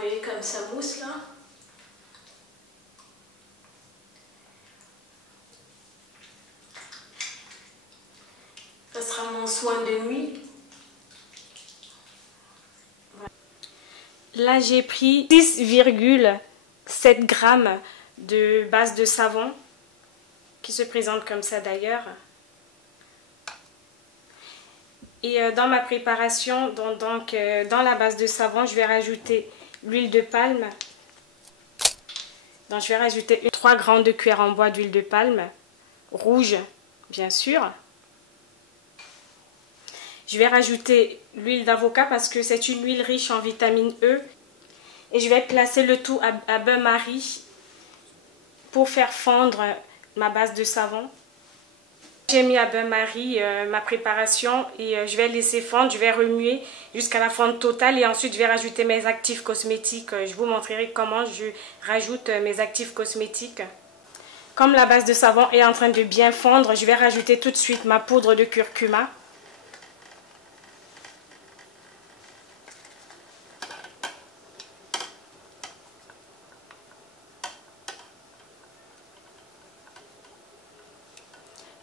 voyez comme ça mousse là. Ça sera mon soin de nuit. Là, j'ai pris 6,7 grammes de base de savon, qui se présente comme ça d'ailleurs. Et dans ma préparation, dans la base de savon, je vais rajouter l'huile de palme. Donc, je vais rajouter 3 grandes cuillères en bois d'huile de palme, rouge bien sûr. Je vais rajouter l'huile d'avocat parce que c'est une huile riche en vitamine E. Et je vais placer le tout à bain-marie pour faire fondre ma base de savon. J'ai mis à bain-marie ma préparation et je vais laisser fondre, je vais remuer jusqu'à la fonte totale et ensuite je vais rajouter mes actifs cosmétiques. Je vous montrerai comment je rajoute mes actifs cosmétiques. Comme la base de savon est en train de bien fondre, je vais rajouter tout de suite ma poudre de curcuma.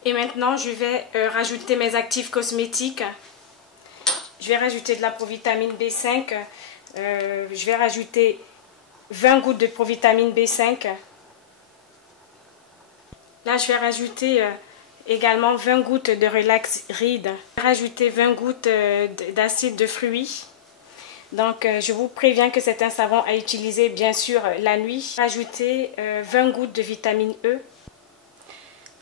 Et maintenant, je vais rajouter mes actifs cosmétiques. Je vais rajouter de la provitamine B5. Je vais rajouter 20 gouttes de provitamine B5. Là, je vais rajouter également 20 gouttes de Relax Ride. Je vais rajouter 20 gouttes d'acide de fruits. Donc, je vous préviens que c'est un savon à utiliser bien sûr la nuit. Rajouter 20 gouttes de vitamine E.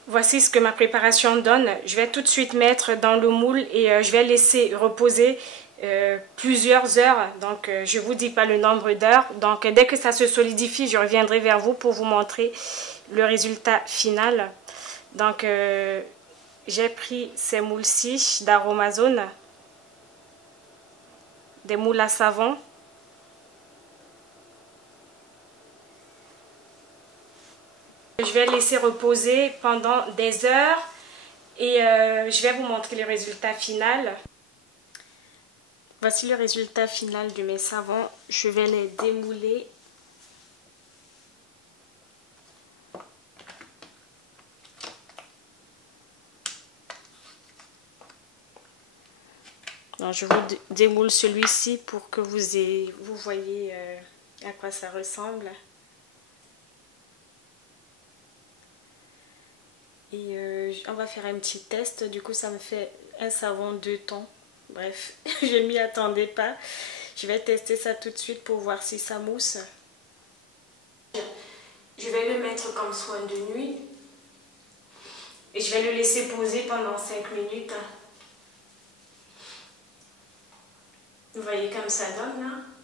Voici ce que ma préparation donne. Je vais tout de suite mettre dans le moule et je vais laisser reposer plusieurs heures. Donc, je ne vous dis pas le nombre d'heures. Donc, dès que ça se solidifie, je reviendrai vers vous pour vous montrer le résultat final. Donc, j'ai pris ces moules-ci d'Aromazone, des moules à savon. Je vais laisser reposer pendant des heures et je vais vous montrer le résultat final. Voici le résultat final de mes savons. Je vais les démouler. Donc, je vous démoule celui-ci pour que vous voyez à quoi ça ressemble. Et on va faire un petit test. Du coup, ça me fait un savon 2 tons. Bref, je ne m'y attendais pas. Je vais tester ça tout de suite pour voir si ça mousse. Je vais le mettre comme soin de nuit. Et je vais le laisser poser pendant 5 minutes. Vous voyez comme ça donne là.